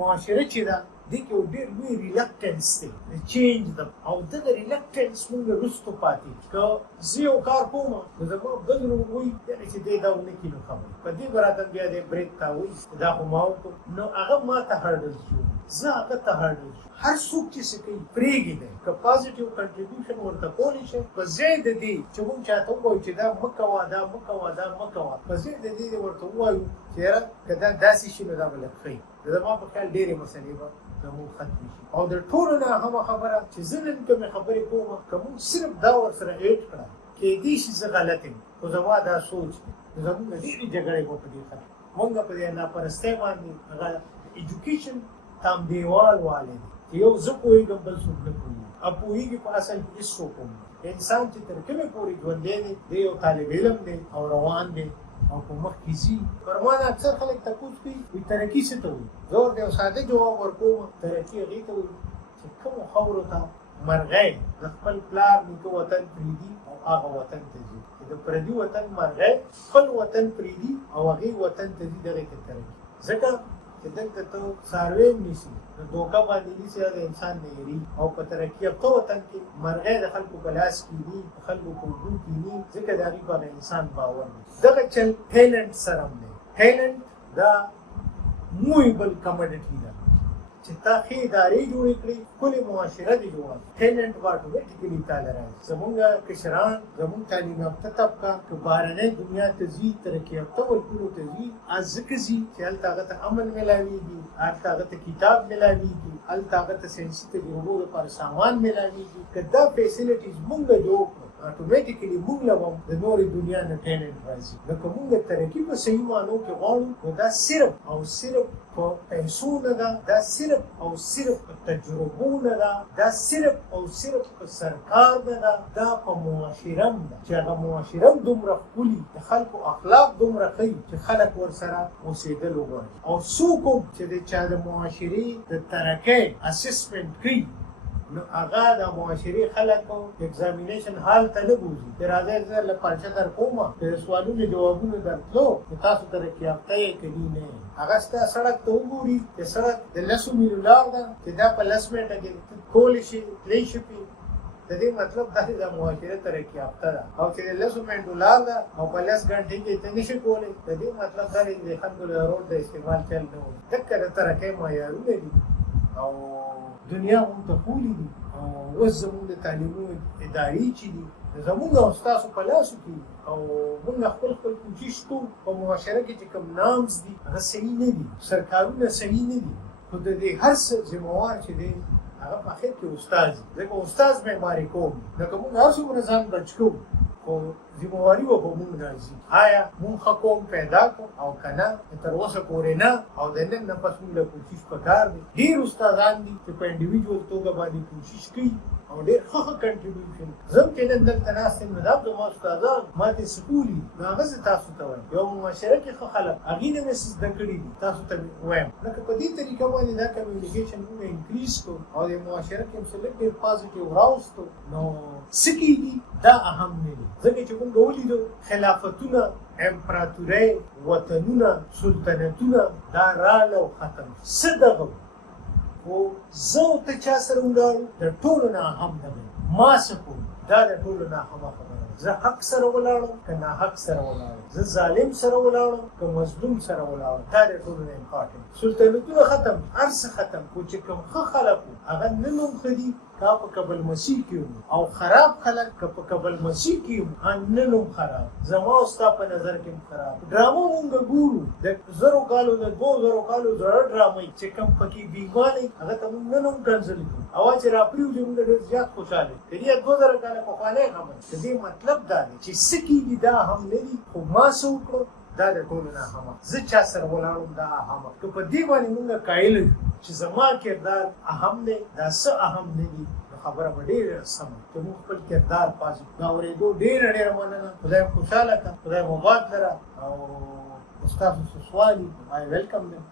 معاشره چې ده دې کې ډېر لوی ریلکټنس دی د چینج د او دغه ریلکټنس موږ وروسته پاتې که زه یو کار کوم نو زما بل ورور وایي چې دی دا ونه کړي نو خبرې په دې به راته بیا دی بریک ته وایي دا خو ما وکړو نو هغه ما ته هرډلز جوړوي زه هغه ته هرډلز هر څوک چې څه کوي پرېږدي که پازیټیو کنټریبیوشن ورته کولی شي په ځای د دې چې موږ چاته ووایو چې دا مه کوه دا مه کوه دا مه کوه په ځای د دې ورته ووایو چې یاره که دا داسې شي نو دا به لږ ښه وي زما په خیال ډېرې مسلې به زموږ ختمې شي او د ټولو نه اهمه خبره چې زه نن کومې خبرې کوم که موږ صرف دا ورسره ایډ کړه کېدای شي زه غلط یم خو زما دا سوچ دی زموږ ډېرې جګړې به په دې ختم موږ په دې ناپرستۍ باندې هغه ایجوکیشن تام دیوال والے دي یو زه پوهېږم بل څوک نه پوهېږي او پوهېږي په اصل کې هېڅوک هم انسان چې تر کومې پورې ژوندی دی دی یو طالب علم دی او روان دی او په مخکې ځي پر ما نه اکثر خلک تپوس کوي وایي ترقي څه ته وایي زه ورته یو ساده جواب ورکوم ترقي هغې ته وایي چې کومو خاورو ته مرغۍ د خپل پلار نیکه وطن پرېږدي او هغه وطن ته ځي چې د پردي وطن مرغۍ خپل وطن پرېږدي او هغې وطن ته ځي دغې ته ترقي ځکه چې دلته ته څاروی هم نیسي نو دوکه باندې نیسي د انسان نه هېري او په ترقي یافته وطن کې مرغۍ د خلکو په لاس کې دي د خلکو په اوږو کې دي ځکه د هغې باندې انسان باور دی دغه چل تیلنټ سره هم دی تیلنټ دا موویبل کموډټي ده چې تا ښې ادارې جوړې کړې ښکلې معاشره دې جوړه تیلنټ به اټومیټیکلي تاله راځي زمونږ کشران زمونږ تعلیم یافته طبقه که بهرنۍ دنیا ته ځي ترقي یافته ملکونو ته ځي ځکه ځي چې هلته هغه ته امن میلاویږي هلته هغه ته کتاب میلاویږي هلته هغه ته ساینسي تجربو لپاره سامان میلاویږي که دا فیسیلیټیز مونږ جوړ کړو اټومیټیکلی موږ له هم د نورې دنیا نه ټیلنټ راځي لکه موږ ترقي په صحیح معنو کې غواړو نو دا صرف او صرف په پیسو نه ده دا صرف او صرف په تجربو نه ده دا صرف او صرف په سرکار نه ده دا په معاشره هم ده چې هغه معاشره هم دومره ښکلي د خلکو اخلاق دومره ښیي چې خلک ورسره اوسېدل وغواړي او څوک هم چې د چا د معاشرې د ترقۍ اسسمنټ کوي نو هغه د معاشرې خلکو اگزامینیشن حال ته نه بوځي چې راځئ زه له پرچه در کومه چې د سوالونو جوابونه درتلو چې تاسو ترقي یافته یې که نه یې هغه ستا سړک ته وګوري چې سړک د 10 میلو لار ده چې دا په 10 منټه کې کولی شي تللی شي پې د دې مطلب دا دی د معاشره ترقي یافته ده او چې د 10 منټو لار ده او په 10 غنټې کې ته نشي کولی د دې مطلب دا دی د خلکو د روډ د استعمال چل نه وي دقه د ترقۍ معیارونه دي او دنیا هم ته خولی دي او اوس زموږ د تعلیمونو ادارې چې دي زموږ او ستاسو په لاسو کې او موږ خپل کوشش کوو په معاشره کې چې کوم نامز دي هغه صحیح نه دي سرکارونه صحیح نه دي خو د دې هر څه ذمهوار چې دی هغه په اخر کې استاد دی ځکه استاد معماري کوم لکه موږ هر څومره ځان بچ کوو خو ذمهواري به په موږ راځي آیا موږ ښه قوم پیدا کړو او که نه تر اوسه پورې نه او د نن نه پس موږ له کوشش پکار دی ډېر استادان دي چې په انډیویجوال توګه باندې کوشش کوي او ډېر ښه کنټریبیوشن زه هم چې نن دلته ناست یم نو دا زما استادان ماته سکولي نو هغه زه تاسو ته وایم یو معاشره کې ښه خلک هغې نه مې څه زده کړي دي تاسو ته وایم لکه په دې طریقه باندې دا کمیونیکیشن موږ انکریز کړو او د معاشره کې هم څه لږ ډېر پازیټیو راوستو نو څه کېږي دا اهم نه دي ځکه چې موږ ولیدو خلافتونه امپراتورۍ وطنونه سلطنتونه دا راله او ختم څه دغه خو زه او ته چا سره ولاړو د ټولو نه اهم ده ما څه کوم دا د ټولو نه اهمه خبره ده زه حق سره ولاړم که ناحق سره ولاړم زه ظالم سره ولاړم که مظلوم سره ولاړم دا د ټولو نه امپارټنټ سلطنتونه ختم هر څه ختم خو چې کوم ښه خلک وو هغه نن هم ښه دي که په کابل مسیح کې او خراب خلک که په کابل مسیح کې نن هم خراب زما او ستا په نظر کې هم خراب ډرامه مونږ ګورو د 1000 کالو د 2000 کالو زړه ډرامې چې کوم پکې بیګانې هغه ته مونږ نن هم کنسل کړو او چې راپرېوځي مونږ ډېر زیات خوشحاله د دې 2000 کاله پخوانی خبره د دې مطلب دا دی چې څه کېږي دا هم نه دي خو ما څه وکړو دا د ټولو نه اهمه زه چا سره ولاړم دا اهمه که په دې باندې مونږ قایل یو چې زما کردار اهم دی دا څه اهم نه دي خبره به ډېره سمه چې موږ خپل کردار پاسو دا اورېدو ډېره ډېره مننه خدای خوشحاله کړه خدای مو باد لره او ستاسو څه سوال وي آی ویلکم دم